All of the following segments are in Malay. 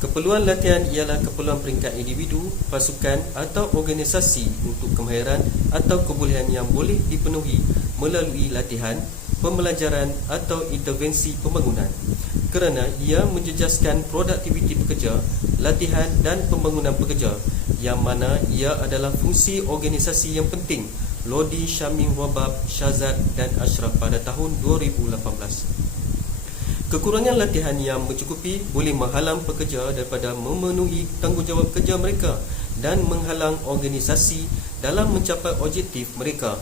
Keperluan latihan ialah keperluan peringkat individu, pasukan atau organisasi untuk kemahiran atau kebolehan yang boleh dipenuhi melalui latihan, pembelajaran atau intervensi pembangunan. Kerana ia menjejaskan produktiviti pekerja, latihan dan pembangunan pekerja, yang mana ia adalah fungsi organisasi yang penting. Lodi, Syamim, Wabab, Syazad dan Ashraf pada tahun 2018. Kekurangan latihan yang mencukupi boleh menghalang pekerja daripada memenuhi tanggungjawab kerja mereka dan menghalang organisasi dalam mencapai objektif mereka.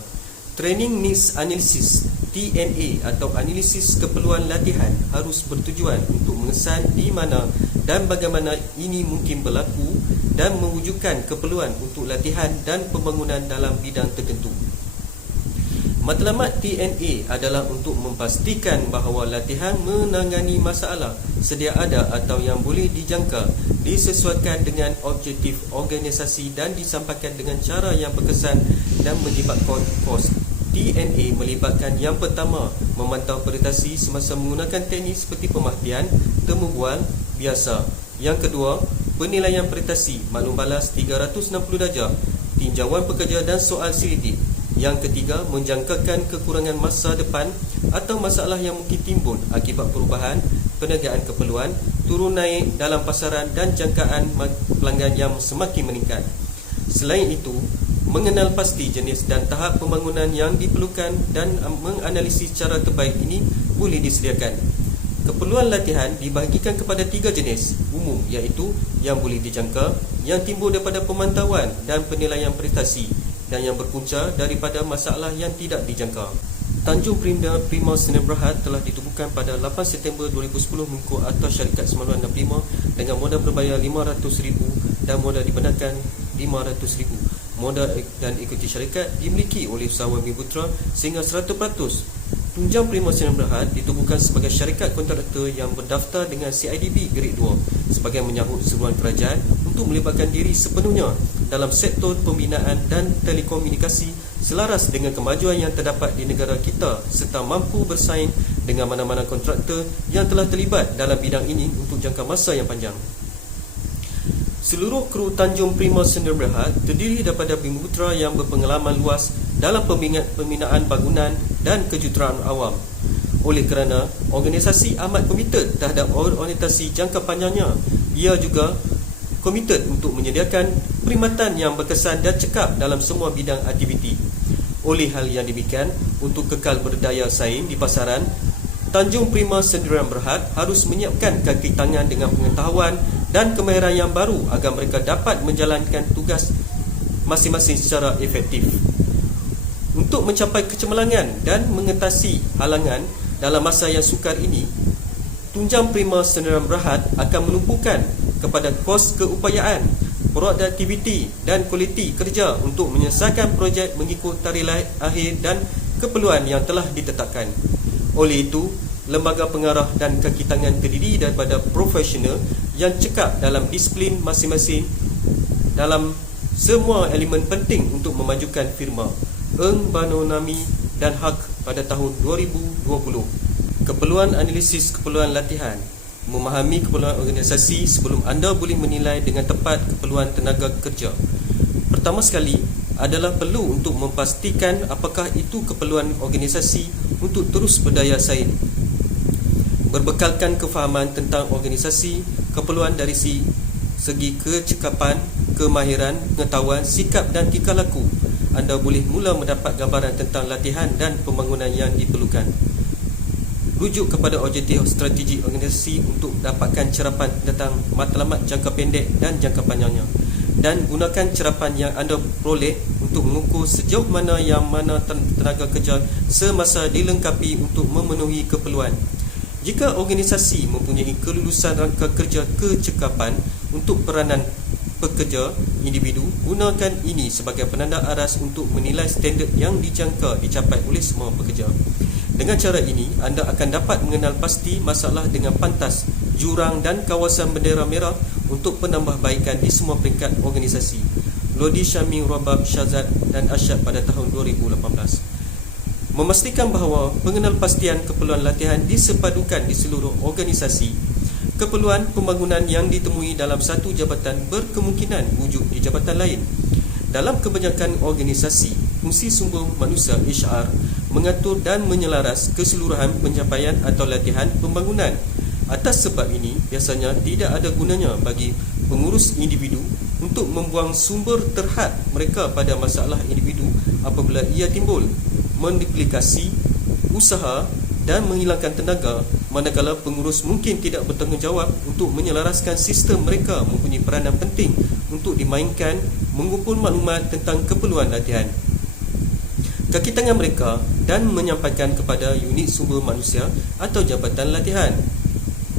Training Needs Analysis (TNA) atau analisis keperluan latihan harus bertujuan untuk mengesan di mana dan bagaimana ini mungkin berlaku dan mewujudkan keperluan untuk latihan dan pembangunan dalam bidang tertentu. Matlamat TNA adalah untuk memastikan bahawa latihan menangani masalah sedia ada atau yang boleh dijangka, disesuaikan dengan objektif organisasi dan disampaikan dengan cara yang berkesan dan melibatkan kos. TNA melibatkan yang pertama, memantau prestasi semasa menggunakan teknik seperti pemerhatian, temu bual, biasa. Yang kedua, penilaian prestasi, maklum balas 360 darjah, tinjauan pekerja dan soal selidik. Yang ketiga, menjangkakan kekurangan masa depan atau masalah yang mungkin timbul akibat perubahan, penegaan keperluan, turun naik dalam pasaran dan jangkaan pelanggan yang semakin meningkat. Selain itu, mengenal pasti jenis dan tahap pembangunan yang diperlukan dan menganalisis cara terbaik ini boleh disediakan. Keperluan latihan dibahagikan kepada 3 jenis umum, iaitu yang boleh dijangka, yang timbul daripada pemantauan dan penilaian prestasi, dan yang berpunca daripada masalah yang tidak dijangka. Tanjung Prima Sdn Bhd telah ditubuhkan pada 8 September 2010 mengikut Akta Syarikat 1965 dengan modal berbayar RM500,000 dan modal dibenarkan RM500,000. Modal dan ekuiti syarikat dimiliki oleh usahawan Bumiputera sehingga 100%. Tunjang Prima Sdn Bhd ditubuhkan sebagai syarikat kontraktor yang berdaftar dengan CIDB Grade 2 sebagai menyahut seruan kerajaan untuk melibatkan diri sepenuhnya dalam sektor pembinaan dan telekomunikasi selaras dengan kemajuan yang terdapat di negara kita serta mampu bersaing dengan mana-mana kontraktor yang telah terlibat dalam bidang ini untuk jangka masa yang panjang. Seluruh kru Tanjung Prima Sdn Bhd terdiri daripada Bumiputera yang berpengalaman luas dalam pembinaan bangunan dan kejuruteraan awam. Oleh kerana organisasi amat komited terhadap orientasi jangka panjangnya, ia juga komited untuk menyediakan perkhidmatan yang berkesan dan cekap dalam semua bidang aktiviti. Oleh hal yang demikian, untuk kekal berdaya saing di pasaran, Tanjung Prima Sdn Bhd harus menyiapkan kaki tangan dengan pengetahuan dan kemahiran yang baru agar mereka dapat menjalankan tugas masing-masing secara efektif. Untuk mencapai kecemerlangan dan mengatasi halangan dalam masa yang sukar ini, Tunjang Prima Sdn Bhd akan menumpukan kepada kos keupayaan, produktiviti dan kualiti kerja untuk menyelesaikan projek mengikut tarikh akhir dan keperluan yang telah ditetapkan. Oleh itu, lembaga pengarah dan kaki tangan terdiri daripada profesional yang cekap dalam disiplin masing-masing dalam semua elemen penting untuk memajukan firma. Eng Bano Nami dan Hak pada tahun 2020. Keperluan analisis keperluan latihan. Memahami keperluan organisasi sebelum anda boleh menilai dengan tepat keperluan tenaga kerja. Pertama sekali adalah perlu untuk memastikan apakah itu keperluan organisasi untuk terus berdaya saing. Berbekalkan kefahaman tentang organisasi, keperluan dari segi kecekapan, kemahiran, pengetahuan, sikap dan tingkah laku, anda boleh mula mendapat gambaran tentang latihan dan pembangunan yang diperlukan. Rujuk kepada objektif strategi organisasi untuk dapatkan cerapan tentang matlamat jangka pendek dan jangka panjangnya, dan gunakan cerapan yang anda peroleh untuk mengukur sejauh mana tenaga kerja semasa dilengkapi untuk memenuhi keperluan. Jika organisasi mempunyai kelulusan rangka kerja kecekapan untuk peranan pekerja individu, gunakan ini sebagai penanda aras untuk menilai standard yang dijangka dicapai oleh semua pekerja. Dengan cara ini, anda akan dapat mengenal pasti masalah dengan pantas, jurang dan kawasan bendera merah untuk penambahbaikan di semua peringkat organisasi. Lodi, Syamim, Wabab, Syazad dan Asyad pada tahun 2018. Memastikan bahawa pengenalpastian keperluan latihan disepadukan di seluruh organisasi. Keperluan pembangunan yang ditemui dalam satu jabatan berkemungkinan wujud di jabatan lain. Dalam kebanyakan organisasi, fungsi sumber manusia HR mengatur dan menyelaras keseluruhan pencapaian atau latihan pembangunan. Atas sebab ini, biasanya tidak ada gunanya bagi pengurus individu untuk membuang sumber terhad mereka pada masalah individu apabila ia timbul, menduplikasi usaha dan menghilangkan tenaga, manakala pengurus mungkin tidak bertanggungjawab untuk menyelaraskan sistem. Mereka mempunyai peranan penting untuk dimainkan mengumpul maklumat tentang keperluan latihan kaki tangan mereka dan menyampaikan kepada unit sumber manusia atau jabatan latihan,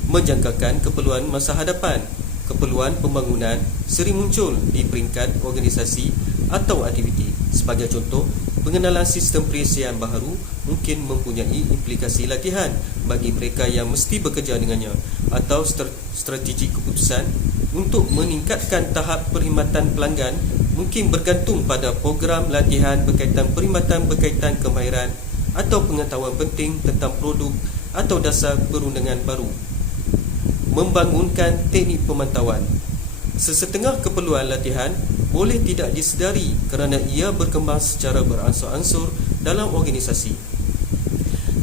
menjangkakan keperluan masa hadapan. Keperluan pembangunan sering muncul di peringkat organisasi atau aktiviti. Sebagai contoh, pengenalan sistem perisian baharu mungkin mempunyai implikasi latihan bagi mereka yang mesti bekerja dengannya, atau strategi keputusan untuk meningkatkan tahap perkhidmatan pelanggan mungkin bergantung pada program latihan berkaitan perkhidmatan berkaitan kemahiran atau pengetahuan penting tentang produk atau dasar perundangan baru. Membangunkan teknik pemantauan. Sesetengah keperluan latihan boleh tidak disedari kerana ia berkembang secara beransur-ansur dalam organisasi.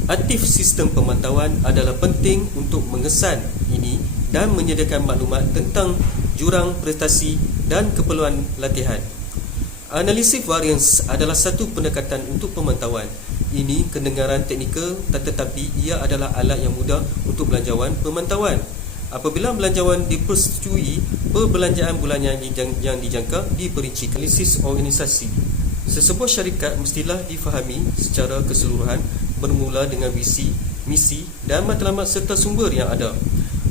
Aktif sistem pemantauan adalah penting untuk mengesan ini dan menyediakan maklumat tentang jurang prestasi dan keperluan latihan. Analisis variance adalah satu pendekatan untuk pemantauan. Ini kedengaran teknikal, tetapi ia adalah alat yang mudah untuk belanjawan pemantauan. Apabila belanjawan dipersetujui, perbelanjaan bulanan yang dijangka diperincikan. Analisis organisasi. Sesebuah syarikat mestilah difahami secara keseluruhan bermula dengan visi, misi dan matlamat serta sumber yang ada.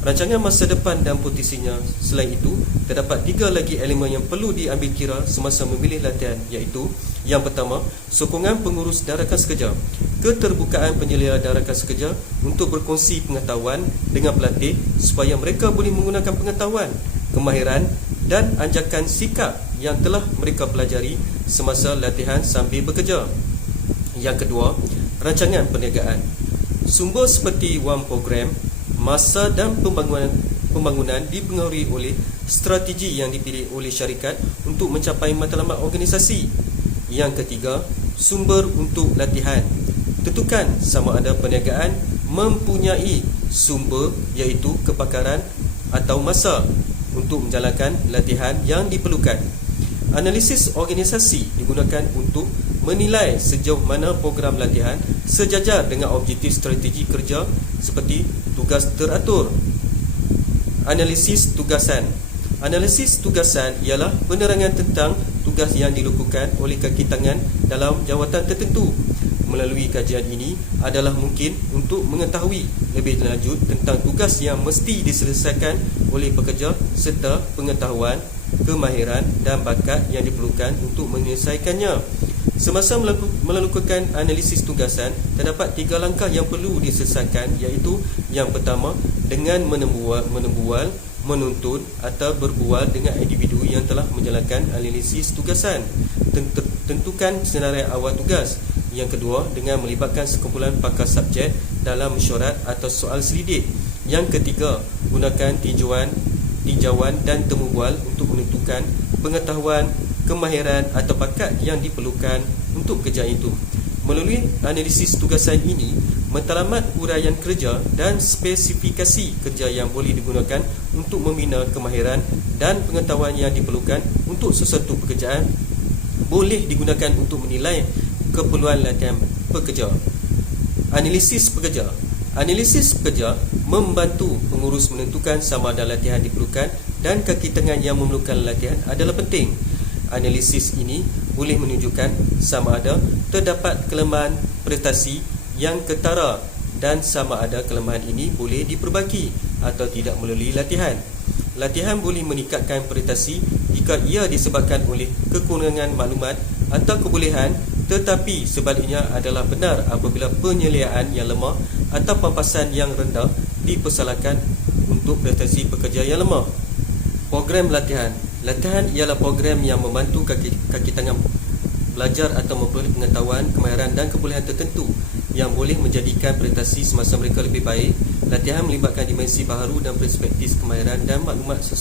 Rancangan masa depan dan potensinya. Selain itu, terdapat 3 lagi elemen yang perlu diambil kira semasa memilih latihan, iaitu yang pertama, sokongan pengurus dan rakan sekerja. Keterbukaan penyelia dan rakan sekerja untuk berkongsi pengetahuan dengan pelatih supaya mereka boleh menggunakan pengetahuan, kemahiran dan anjakan sikap yang telah mereka pelajari semasa latihan sambil bekerja. Yang kedua, rancangan perniagaan. Sumber seperti wang program, masa dan pembangunan dipengaruhi oleh strategi yang dipilih oleh syarikat untuk mencapai matlamat organisasi. Yang ketiga, sumber untuk latihan. Tentukan sama ada perniagaan mempunyai sumber iaitu kepakaran atau masa untuk menjalankan latihan yang diperlukan. Analisis organisasi digunakan untuk menilai sejauh mana program latihan sejajar dengan objektif strategi kerja seperti tugas teratur. Analisis tugasan. Analisis tugasan ialah penerangan tentang tugas yang dilakukan oleh kaki tangan dalam jawatan tertentu. Melalui kajian ini adalah mungkin untuk mengetahui lebih lanjut tentang tugas yang mesti diselesaikan oleh pekerja serta pengetahuan, kemahiran dan bakat yang diperlukan untuk menyelesaikannya. Semasa melakukan analisis tugasan, terdapat 3 langkah yang perlu diselesaikan, iaitu yang pertama, dengan menembual, menuntun atau berbual dengan individu yang telah menjalankan analisis tugasan. Tentukan senarai awal tugas. Yang kedua, dengan melibatkan sekumpulan pakar subjek dalam mesyuarat atau soal selidik. Yang ketiga, gunakan tinjauan dan temubual untuk menentukan pengetahuan, kemahiran atau bakat yang diperlukan untuk kerja itu. Melalui analisis tugasan ini, matlamat huraian kerja dan spesifikasi kerja yang boleh digunakan untuk membina kemahiran dan pengetahuan yang diperlukan untuk sesuatu pekerjaan boleh digunakan untuk menilai keperluan latihan pekerja. Analisis pekerja. Analisis pekerja membantu pengurus menentukan sama ada latihan diperlukan dan kaki tangan yang memerlukan latihan adalah penting. Analisis ini boleh menunjukkan sama ada terdapat kelemahan prestasi yang ketara dan sama ada kelemahan ini boleh diperbaiki atau tidak melalui latihan. Latihan boleh meningkatkan prestasi jika ia disebabkan oleh kekurangan maklumat atau kebolehan, tetapi sebaliknya adalah benar apabila penyeliaan yang lemah atau pampasan yang rendah dipersalahkan untuk prestasi pekerja yang lemah. Program latihan. Latihan ialah program yang membantu kaki tangan belajar atau memperoleh pengetahuan, kemahiran dan kebolehan tertentu yang boleh menjadikan prestasi semasa mereka lebih baik Latihan melibatkan dimensi baharu dan perspektif kemahiran dan maklumat sesuai